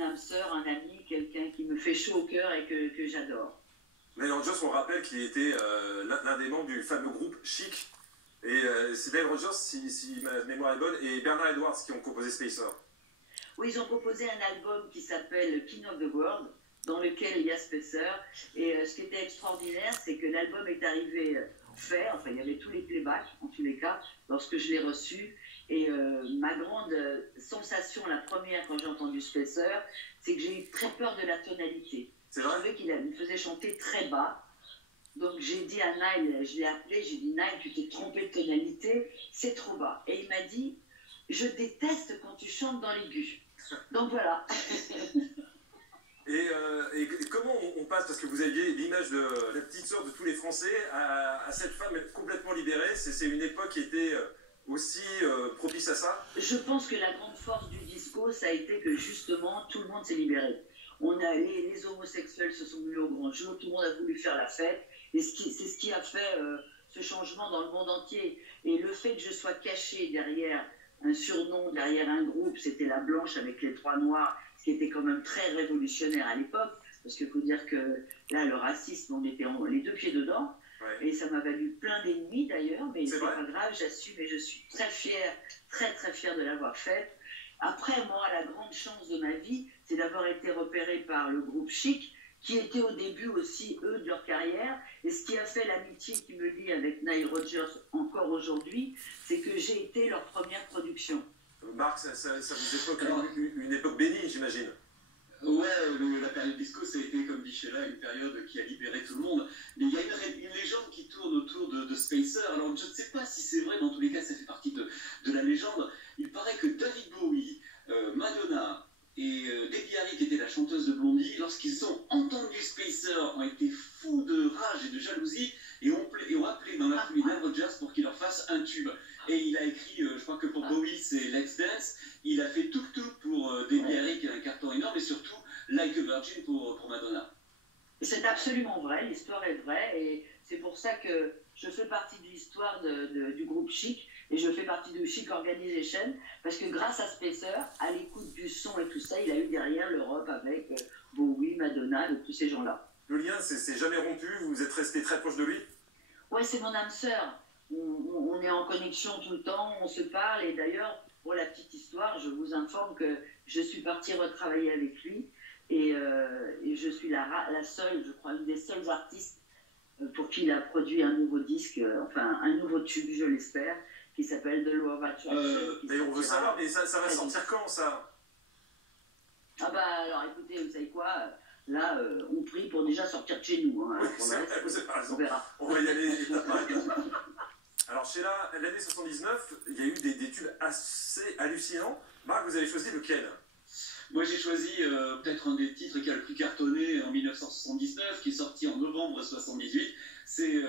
une âme sœur, un ami, quelqu'un qui me fait chaud au cœur et que j'adore. Nile Rodgers, on rappelle qu'il était l'un des membres du fameux groupe Chic. Et c'est Nile Rodgers, si ma mémoire est bonne, et Bernard Edwards qui ont composé Spacer. Oui, ils ont composé un album qui s'appelle King of the World, dans lequel il y a Spacer. Et ce qui était extraordinaire, c'est que l'album est arrivé fait, enfin il y avait tous les playbacks, en tous les cas, lorsque je l'ai reçu. Et ma grande sensation, la première quand j'ai entendu Spacer, c'est que j'ai eu très peur de la tonalité. Je trouvais qu'il me faisait chanter très bas. Donc j'ai dit à Nile, je l'ai appelé, j'ai dit Nile, tu t'es trompé de tonalité, c'est trop bas. Et il m'a dit, je déteste quand tu chantes dans l'aigu. Donc voilà. Et comment on passe, parce que vous aviez l'image de la petite sœur de tous les Français, à cette femme complètement libérée, c'est une époque qui était aussi propice à ça? Je pense que la grande force du disco, ça a été que justement tout le monde s'est libéré. Les homosexuels se sont mis au grand jour, tout le monde a voulu faire la fête, et c'est ce qui a fait ce changement dans le monde entier. Et le fait que je sois cachée derrière un surnom, derrière un groupe, c'était la Blanche avec les trois Noirs, ce qui était quand même très révolutionnaire à l'époque, parce qu'il faut dire que là, le racisme, on était les deux pieds dedans, ouais. Et ça m'a valu plein d'ennemis d'ailleurs, mais c'est pas grave, j'assume et je suis très fière, très très fière de l'avoir faite. Après, moi, la grande chance de ma vie, c'est d'avoir été repérée par le groupe Chic, qui était au début aussi, eux, de leur carrière. Et ce qui a fait l'amitié qui me lie avec Nile Rodgers encore aujourd'hui, c'est que j'ai été leur première production. Marc, ça vous évoque une époque bénie, j'imagine. Ouais, la période disco, ça a été, comme dit Sheila, une période qui a libéré tout le monde. Mais il y a une légende qui tourne autour de Spacer. Alors, je ne sais pas si c'est vrai, mais en tous les cas, ça fait partie de la légende. Il paraît que David Bowie, Madonna et Debbie Harry, qui était la chanteuse de Blondie, lorsqu'ils ont entendu Spacer, ont été fous de rage et de jalousie et ont appelé dans la foulée Nile Rodgers pour qu'il leur fasse un tube. Et il a écrit, je crois que pour Bowie, c'est Let's Dance. Il a fait Tuk Tuk pour Debbie Harry, qui a un carton énorme, et surtout Like a Virgin pour Madonna. C'est absolument vrai, l'histoire est vraie, et c'est pour ça que je fais partie de l'histoire du groupe Chic, et je fais partie de Chic Organisation, parce que grâce à Spacer, à l'écoute du son et tout ça, il a eu derrière l'Europe avec Bowie, Madonna, et tous ces gens-là. Le lien, c'est jamais rompu, vous êtes resté très proche de lui? Ouais, c'est mon âme sœur. On est en connexion tout le temps, on se parle, et d'ailleurs, pour la petite histoire, je vous informe que je suis partie retravailler avec lui, et je suis la seule, je crois, une des seules artistes pour qui il a produit un nouveau disque, enfin un nouveau tube, je l'espère, qui s'appelle The Law of Attraction. D'ailleurs, on veut savoir, mais ça va sortir quand, ça? Ah bah alors écoutez, vous savez quoi, là, on prie pour déjà sortir de chez nous. Hein, oui, c'est vrai, vous avez raison. On va y aller. Alors, Sheila, l'année 79, il y a eu des tubes assez hallucinants. Marc, vous avez choisi lequel? Moi, j'ai choisi peut-être un des titres qui a le plus cartonné en 1979, qui est sorti en novembre 78. C'est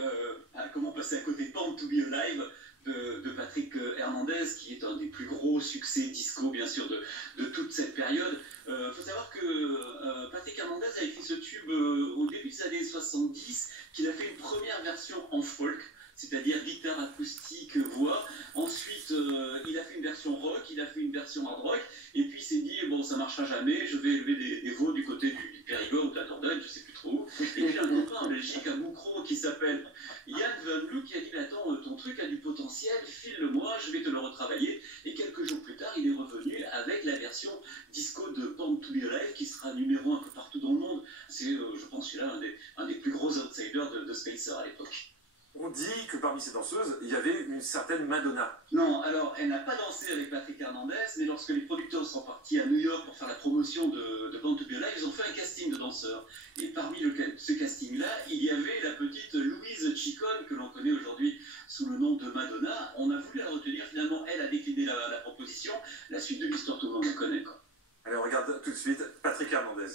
Comment passer à côté de Born to Be Alive de Patrick Hernandez, qui est un des plus gros succès disco, bien sûr, de toute cette période. Faut savoir que Patrick Hernandez a écrit ce tube au début des années 70, qu'il a fait une première version en folk, c'est-à-dire guitare acoustique, voix. Ensuite, il a fait une version rock, il a fait une version hard rock, et puis il s'est dit, bon, ça marchera jamais, je vais élever des veaux du côté du Périgord ou de la Dordogne, je sais plus trop. Et puis un copain en Belgique, un moucro qui s'appelle Yann Van Loo, qui a dit, attends, ton truc a du potentiel, file-le-moi, je vais te le retravailler. Et quelques jours plus tard, il est revenu avec la version disco de Born to Be Alive, qui sera numéro 1 un peu partout dans le monde. C'est, je pense, celui-là, un des plus gros outsiders de Spacer à l'époque. On dit que parmi ces danseuses, il y avait une certaine Madonna. Non, alors, elle n'a pas dansé avec Patrick Hernandez, mais lorsque les producteurs sont partis à New York pour faire la promotion de Born to Be Alive, ils ont fait un casting de danseurs. Et parmi ce casting-là, il y avait la petite Louise Chicone, que l'on connaît aujourd'hui sous le nom de Madonna. On a voulu la retenir, finalement, elle a décliné la proposition. La suite de l'histoire, tout le monde la connaît, quoi. Allez, on regarde tout de suite Patrick Hernandez.